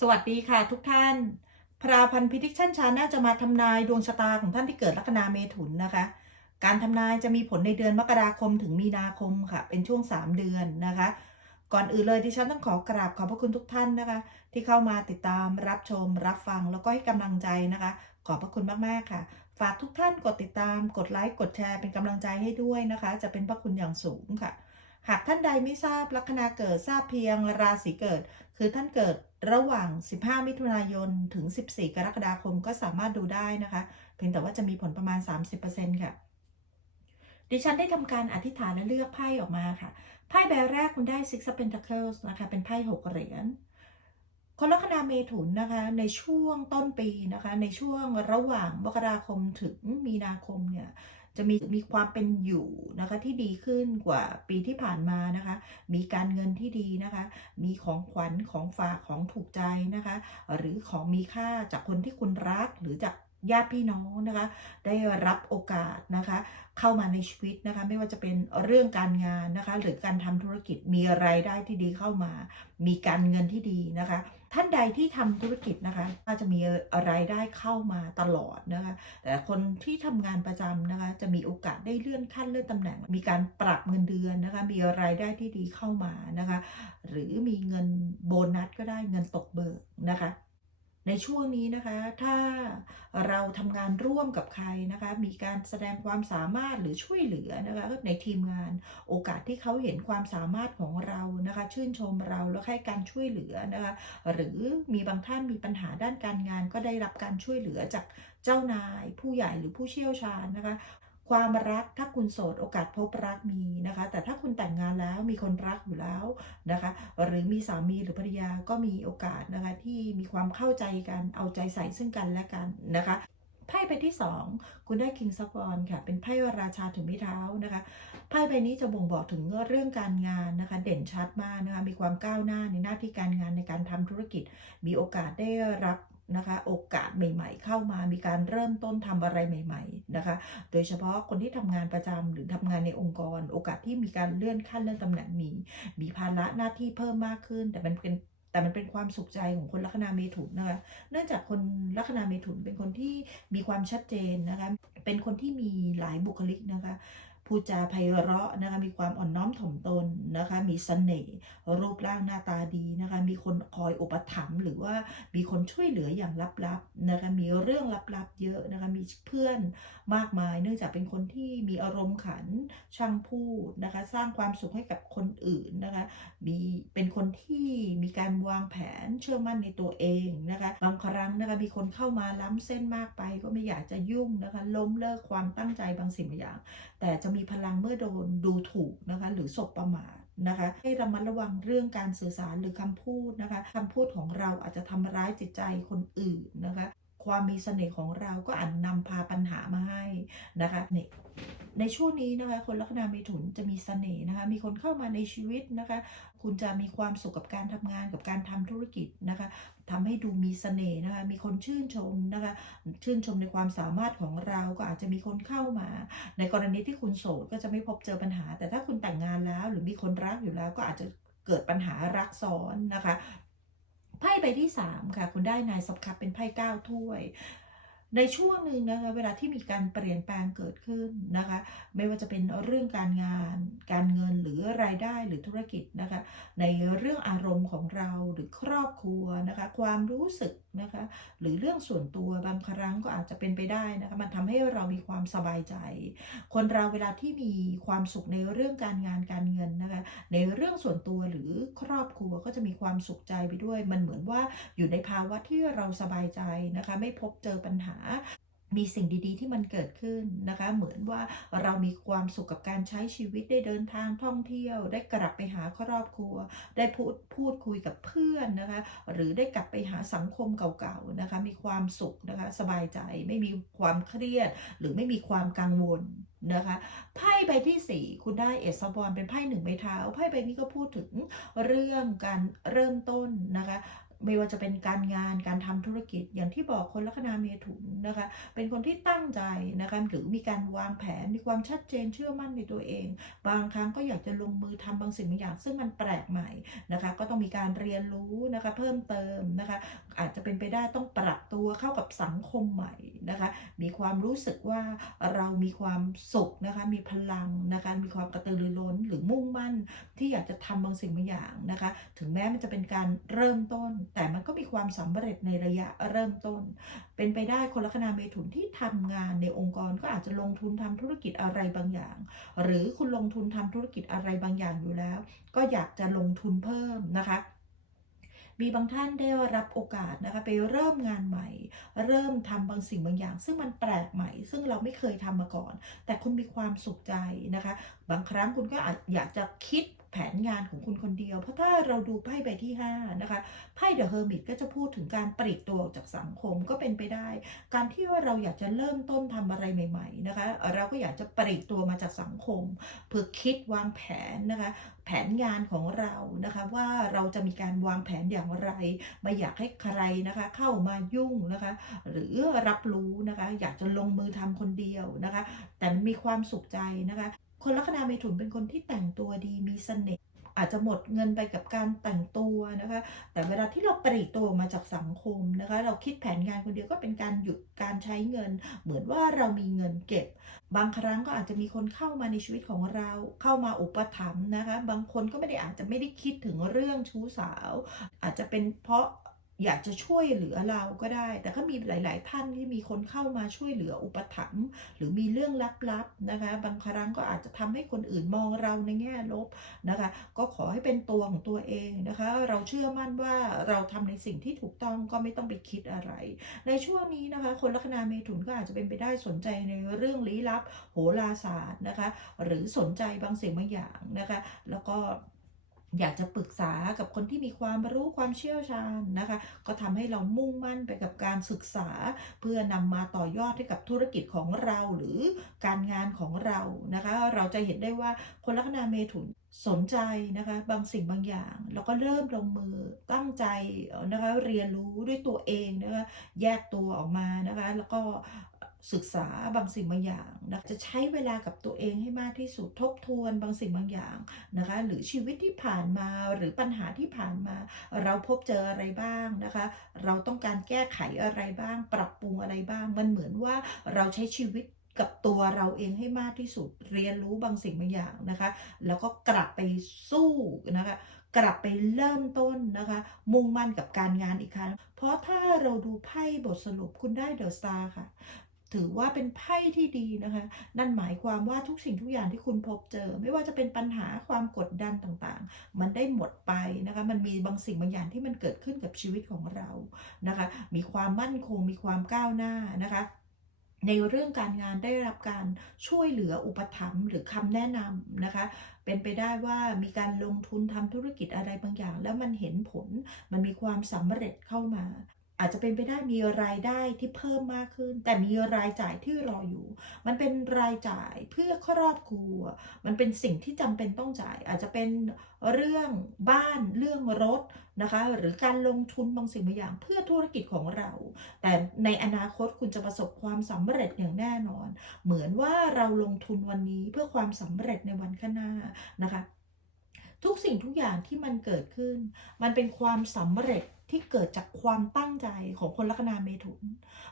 สวัสดีค่ะทุกท่าน พราพันธ์พิทิชันชาน่าจะมาทำนายดวงชะตาของท่านที่เกิดลัคนาเมถุนนะคะ การทำนายจะมีผลในเดือนมกราคมถึงมีนาคมค่ะ เป็นช่วง 3 เดือนนะคะ ก่อนอื่นเลยดิฉันต้องขอกราบขอบพระคุณทุกท่านนะคะ ที่เข้ามาติดตามรับชม รับฟังแล้วก็ให้กำลังใจนะคะ ขอบพระคุณมากๆค่ะ ฝากทุกท่านกดติดตาม กดไลค์กดแชร์เป็นกำลังใจให้ด้วยนะคะ จะเป็นพระคุณอย่างสูงค่ะหากท่านใดไม่ทราบลัคนาเกิดทราบเพียงราศีเกิด คือท่านเกิดระหว่าง 15 มิถุนายน ถึง 14 กรกฎาคมก็สามารถดูได้นะคะ เพียงแต่ว่าจะมีผลประมาณ 30%ค่ะ ดิฉันได้ทำการอธิษฐานและเลือกไพ่ออกมาค่ะ ไพ่ใบแรกคุณได้ Six of Pentacles นะคะ เป็นไพ่หกเหรียญคนลัคนาเมถุนนะคะ ในช่วงต้นปีนะคะ ในช่วงระหว่างมกราคมถึงมีนาคมเนี่ย จะมีมีความเป็นอยู่นะคะที่ดีขึ้นกว่าปีที่ผ่านมานะคะ มีการเงินที่ดีนะคะ มีของขวัญของฝากของถูกใจนะคะ หรือของมีค่าจากคนที่คุณรักหรือจาก ญาติพี่น้องนะคะ ได้รับโอกาสนะคะ เข้ามาในชีวิตนะคะ ไม่ว่าจะเป็นเรื่องการงานนะคะ หรือการทำธุรกิจมีรายได้ที่ดีเข้ามา มีการเงินที่ดีนะคะ ท่านใดที่ทำธุรกิจนะคะ ก็จะมีรายได้เข้ามาตลอดนะคะ แต่คนที่ทำงานประจำนะคะ จะมีโอกาสได้เลื่อนขั้นเลื่อนตำแหน่ง มีการปรับเงินเดือนนะคะ มีรายได้ที่ดีเข้ามานะคะ หรือมีเงินโบนัสก็ได้เงินตกเบิกนะคะ ในช่วงนี้นะคะถ้าเราทำงานร่วมกับใครนะคะมีการแสดงความสามารถหรือช่วยเหลือนะคะในทีมงานโอกาสที่เขาเห็นความสามารถของเรานะคะชื่นชมเราแล้วให้การช่วยเหลือนะคะหรือมีบางท่านมีปัญหาด้านการงานก็ได้รับการช่วยเหลือจากเจ้านาย ผู้ใหญ่หรือผู้เชี่ยวชาญนะคะ ความรักถ้าคุณโสดโอกาสพบรักมีนะคะ แต่ถ้าคุณแต่งงานแล้วมีคนรักอยู่แล้วนะคะ หรือมีสามีหรือภรรยาก็มีโอกาสนะคะที่มีความเข้าใจกันเอาใจใส่ซึ่งกันและกันนะคะไพ่ใบที่ 2 คุณได้ King s w o n ค่ะ เป็นไพ่ราชาถึงม้เท้านะคะไพ่ใบนี้จะบ่งบอกถึงเรื่องการงานนะคะ เด่นชัดมากนะคะมีความก้าวหน้าในหน้าที่การงานในการทำธุรกิจ มีโอกาสได้รับ นะคะ โอกาสใหม่ ๆ เข้ามามีการเริ่มต้นทำอะไรใหม่ ๆนะคะ โดยเฉพาะคนที่ทำงานประจำหรือทำงานในองค์กร โอกาสที่มีการเลื่อนขั้นเลื่อนตำแหน่งมี มีภาระหน้าที่เพิ่มมากขึ้น แต่มันเป็นแต่มันเป็นความสุขใจของคนลัคนาเมถุนนะคะ เนื่องจากคนลัคนาเมถุนเป็นคนที่มีความชัดเจนนะคะ เป็นคนที่มีหลายบุคลิกนะคะ พูดจาไพเราะนะคะมีความอ่อนน้อมถ่อมตนนะคะมีเสน่ห์รูปร่างหน้าตาดีนะคะมีคนคอยอุปถัมภ์หรือว่ามีคนช่วยเหลืออย่างลับๆนะคะมีเรื่องลับๆเยอะนะคะมีเพื่อนมากมาย เนื่องจากเป็นคนที่มีอารมณ์ขันช่างพูดนะคะสร้างความสุขให้กับคนอื่นนะคะมีเป็นคนที่มีการวางแผนเชื่อมั่นในตัวเองนะคะบางครั้งนะคะมีคนเข้ามาล้ำเส้นมากไป ก็ไม่อยากจะยุ่งนะคะล้มเลิกความตั้งใจบางสิ่งบางอย่าง แต่จะมีพลังเมื่อโดนดูถูกนะคะ หรือสบประมาทนะคะ ให้ระมัดระวังเรื่องการสื่อสารหรือคำพูดนะคะคำพูดของเราอาจจะทำร้ายจิตใจคนอื่นนะคะ ความมีเสน่ห์ของเราก็อาจนำพาปัญหามาให้นะคะในในช่วงนี้นะคะ คนลัคนาเมถุนจะมีเสน่ห์นะคะ มีคนเข้ามาในชีวิตนะคะ คุณจะมีความสุขกับการทำงานกับการทำธุรกิจนะคะทำให้ดูมีเสน่ห์นะคะ มีคนชื่นชมนะคะ ชื่นชมในความสามารถของเราก็อาจจะมีคนเข้ามา ในกรณีที่คุณโสดก็จะไม่พบเจอปัญหา แต่ถ้าคุณแต่งงานแล้ว หรือมีคนรักอยู่แล้วก็อาจจะเกิดปัญหารักซ้อนนะคะ ไพ่ใบที่ 3 ค่ะ คุณได้นายสับคับเป็นไพ่เก้าถ้วย ในช่วงหนึ่งนะคะเวลาที่มีการเปลี่ยนแปลงเกิดขึ้นนะคะไม่ว่าจะเป็นเรื่องการงาน การเงินหรือรายได้หรือธุรกิจนะคะในเรื่องอารมณ์ของเราหรือครอบครัวนะคะความรู้สึกนะคะหรือเรื่องส่วนตัวบางครั้งก็อาจจะเป็นไปได้นะคะมันทำให้เรามีความสบายใจ คนเราเวลาที่มีความสุขในเรื่องการงานการเงินนะคะในเรื่องส่วนตัวหรือครอบครัวก็จะมีความสุขใจไปด้วย มันเหมือนว่าอยู่ในภาวะที่เราสบายใจนะคะไม่พบเจอปัญหามีสิ่งดีๆ ที่มันเกิดขึ้นนะคะ เหมือนว่าเรามีความสุขกับการใช้ชีวิตได้เดินทางท่องเที่ยว ได้กลับไปหาครอบครัว ได้พูดพูดคุยกับเพื่อนนะคะ หรือได้กลับไปหาสังคมเก่าๆนะคะ มีความสุขนะคะ สบายใจไม่มีความเครียด หรือไม่มีความกังวลนะคะไพ่ใบที่ 4 คุณได้เอสบอลเป็นไพ่หนึ่งใบเท้าไพ่ใบนี้ก็พูดถึงเรื่องการเริ่มต้นนะคะ ไม่ว่าจะเป็นการงานการทำธุรกิจอย่างที่บอกคนลัคนาเมถุนนะคะ เป็นคนที่ตั้งใจนะคะหรือมีการวางแผนมีความชัดเจนเชื่อมั่นในตัวเอง บางครั้งก็อยากจะลงมือทำบางสิ่งบางอย่าง ซึ่งมันแปลกใหม่นะคะ ก็ต้องมีการเรียนรู้นะคะ เพิ่มเติมนะคะ อาจจะเป็นไปได้ต้องปรับตัวเข้ากับสังคมใหม่นะคะ มีความรู้สึกว่าเรามีความสุขนะคะ มีพลังนะคะมีความกระตือรือร้นหรือมุ่งมั่น ที่อยากจะทำบางสิ่งบางอย่างนะคะ ถึงแม้มันจะเป็นการเริ่มต้นแต่มันก็มีความสำเร็จในระยะเริ่มต้น เป็นไปได้คนลัคนาเมถุนที่ทำงานในองค์กรก็อาจจะลงทุนทำธุรกิจอะไรบางอย่าง หรือคุณลงทุนทำธุรกิจอะไรบางอย่างอยู่แล้ว ก็อยากจะลงทุนเพิ่มนะคะมีบางท่านได้รับโอกาสนะคะไปเริ่มงานใหม่ เริ่มทำบางสิ่งบางอย่าง ซึ่งมันแปลกใหม่ ซึ่งเราไม่เคยทำมาก่อน แต่คุณมีความสุขใจนะคะ บางครั้งคุณก็อาจอยากจะคิด แผนงานของคุณคนเดียว เพราะถ้าเราดูไพ่ใบที่ 5 นะคะไพ่เดอะเฮอร์มิตก็จะพูดถึงการปลีกตัวออกจากสังคมก็เป็นไปได้ การที่ว่าเราอยากจะเริ่มต้นทำอะไรใหม่ ๆนะคะ เราก็อยากจะปลีกตัวมาจากสังคมเพื่อคิดวางแผนนะคะแผนงานของเรานะคะว่าเราจะมีการวางแผนอย่างไร ไม่อยากให้ใครนะคะเข้ามายุ่งนะคะหรือรับรู้นะคะอยากจะลงมือทำคนเดียวนะคะแต่มันมีความสุขใจนะคะ คนลัคนาเมถุนเป็นคนที่แต่งตัวดีมีเสน่ห์อาจจะหมดเงินไปกับการแต่งตัวนะคะ แต่เวลาที่เราปลีกตัวมาจากสังคมนะคะ เราคิดแผนงานคนเดียวก็เป็นการหยุดการใช้เงิน เหมือนว่าเรามีเงินเก็บ บางครั้งก็อาจจะมีคนเข้ามาในชีวิตของเรา เข้ามาอุปถัมภ์นะคะ บางคนก็ไม่ได้อาจจะไม่ได้คิดถึงเรื่องชู้สาว อาจจะเป็นเพราะ อยากจะช่วยเหลือเราก็ได้ แต่ก็มีหลาย ๆ ท่านที่มีคนเข้ามาช่วยเหลืออุปถัมภ์หรือมีเรื่องลับ ๆ นะคะ บางครั้งก็อาจจะทำให้คนอื่นมองเราในแง่ลบนะคะ ก็ขอให้เป็นตัวของตัวเองนะคะ เราเชื่อมั่นว่าเราทำในสิ่งที่ถูกต้องก็ไม่ต้องไปคิดอะไร ในช่วงนี้นะคะ คนลัคนาเมถุนก็อาจจะเป็นไปได้สนใจในเรื่องลี้ลับ โหราศาสตร์นะคะ หรือสนใจบางสิ่งบางอย่างนะคะ แล้วก็ อยากจะปรึกษากับคนที่มีความรู้ความเชี่ยวชาญนะคะ ก็ทำให้เรามุ่งมั่นไปกับการศึกษา เพื่อนำมาต่อยอดให้กับธุรกิจของเราหรือการงานของเรานะคะ เราจะเห็นได้ว่าคนลัคนาเมถุนสนใจนะคะบางสิ่งบางอย่าง แล้วก็เริ่มลงมือตั้งใจนะคะเรียนรู้ด้วยตัวเองนะคะแยกตัวออกมานะคะ แล้วก็ ศึกษาบางสิ่งบางอย่างนะจะใช้เวลากับตัวเองให้มากที่สุดทบทวนบางสิ่งบางอย่างนะคะหรือชีวิตที่ผ่านมาหรือปัญหาที่ผ่านมา เราพบเจออะไรบ้างนะคะ เราต้องการแก้ไขอะไรบ้าง ปรับปรุงอะไรบ้าง มันเหมือนว่าเราใช้ชีวิตกับตัวเราเองให้มากที่สุดเรียนรู้บางสิ่งบางอย่างนะคะ แล้วก็กลับไปสู้นะคะกลับไปเริ่มต้นนะคะ มุ่งมั่นกับการงานอีกครั้ง เพราะถ้าเราดูไพ่บทสรุปคุณได้เดอะสตาร์ค่ะ ถือว่าเป็นไพ่ที่ดีนะคะ นั่นหมายความว่าทุกสิ่งทุกอย่างที่คุณพบเจอ ไม่ว่าจะเป็นปัญหาความกดดันต่างๆ มันได้หมดไปนะคะ มันมีบางสิ่งบางอย่างที่มันเกิดขึ้นกับชีวิตของเรานะคะ มีความมั่นคง มีความก้าวหน้านะคะในเรื่องการงานได้รับการช่วยเหลืออุปถัมภ์หรือคำแนะนำนะคะ เป็นไปได้ว่ามีการลงทุนทำธุรกิจอะไรบางอย่าง แล้วมันเห็นผลมันมีความสำเร็จเข้ามา อาจจะเป็นไปได้มีรายได้ที่เพิ่มมากขึ้น แต่มีรายจ่ายที่รออยู่ มันเป็นรายจ่ายเพื่อครอบครัว มันเป็นสิ่งที่จำเป็นต้องจ่าย อาจจะเป็นเรื่องบ้านเรื่องรถนะคะ หรือการลงทุนบางสิ่งบางอย่างเพื่อธุรกิจของเรา แต่ในอนาคตคุณจะประสบความสำเร็จอย่างแน่นอน เหมือนว่าเราลงทุนวันนี้เพื่อความสำเร็จในวันข้างหน้านะคะ ทุกสิ่งทุกอย่างที่มันเกิดขึ้น มันเป็นความสำเร็จ ที่เกิดจากความตั้งใจของคนลัคนาเมถุน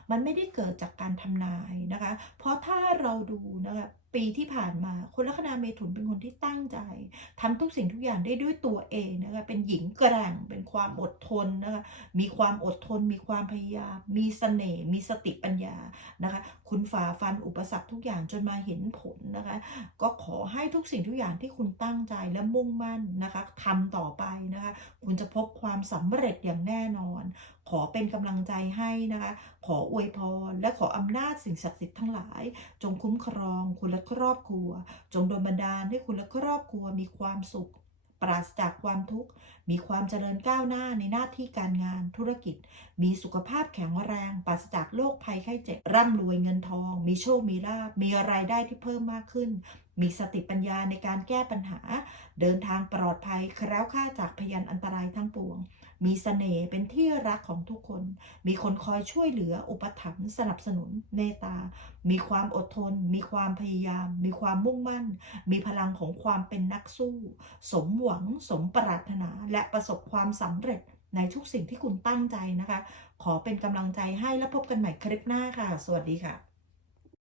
มันไม่ได้เกิดจากการทำนายนะคะ เพราะถ้าเราดูนะคะ ปีที่ผ่านมา คนลัคนาเมถุนเป็นคนที่ตั้งใจทำทุกสิ่งทุกอย่างได้ด้วยตัวเองนะคะเป็นหญิงแกร่งเป็นความอดทนนะคะมีความอดทน มีความพยายามมีเสน่ห์มีสติปัญญานะคะคุณฝ่าฟันอุปสรรคทุกอย่างจนมาเห็นผลนะคะก็ขอให้ทุกสิ่งทุกอย่างที่คุณตั้งใจและมุ่งมั่นนะคะทำต่อไปนะคะคุณจะพบความสำเร็จอย่างแน่นอน ขอเป็นกำลังใจให้นะคะขออวยพรและขออำนาจสิ่งศักดิ์สิทธิ์ทั้งหลาย จงคุ้มครองคุณและครอบครัว จงดนบันดาลให้คุณและครอบครัวมีความสุข ปราศจากความทุกข์ มีความเจริญก้าวหน้าในหน้าที่การงานธุรกิจ มีสุขภาพแข็งแรง ปราศจากโรคภัยไข้เจ็บ ร่ำรวยเงินทอง มีโชค มีลาภ มีรายได้ที่เพิ่มมากขึ้น มีสติปัญญาในการแก้ปัญหา เดินทางปลอดภัยแคล้วคลาดจากพยันอันตรายทั้งปวง มีเสน่ห์เป็นที่รักของทุกคน มีคนคอยช่วยเหลืออุปถัมภ์สนับสนุนเมตตา มีความอดทน มีความพยายาม มีความมุ่งมั่น มีพลังของความเป็นนักสู้ สมหวัง สมปรารถนา และประสบความสำเร็จในทุกสิ่งที่คุณตั้งใจนะคะ ขอเป็นกำลังใจให้และพบกันใหม่คลิปหน้าค่ะ สวัสดีค่ะ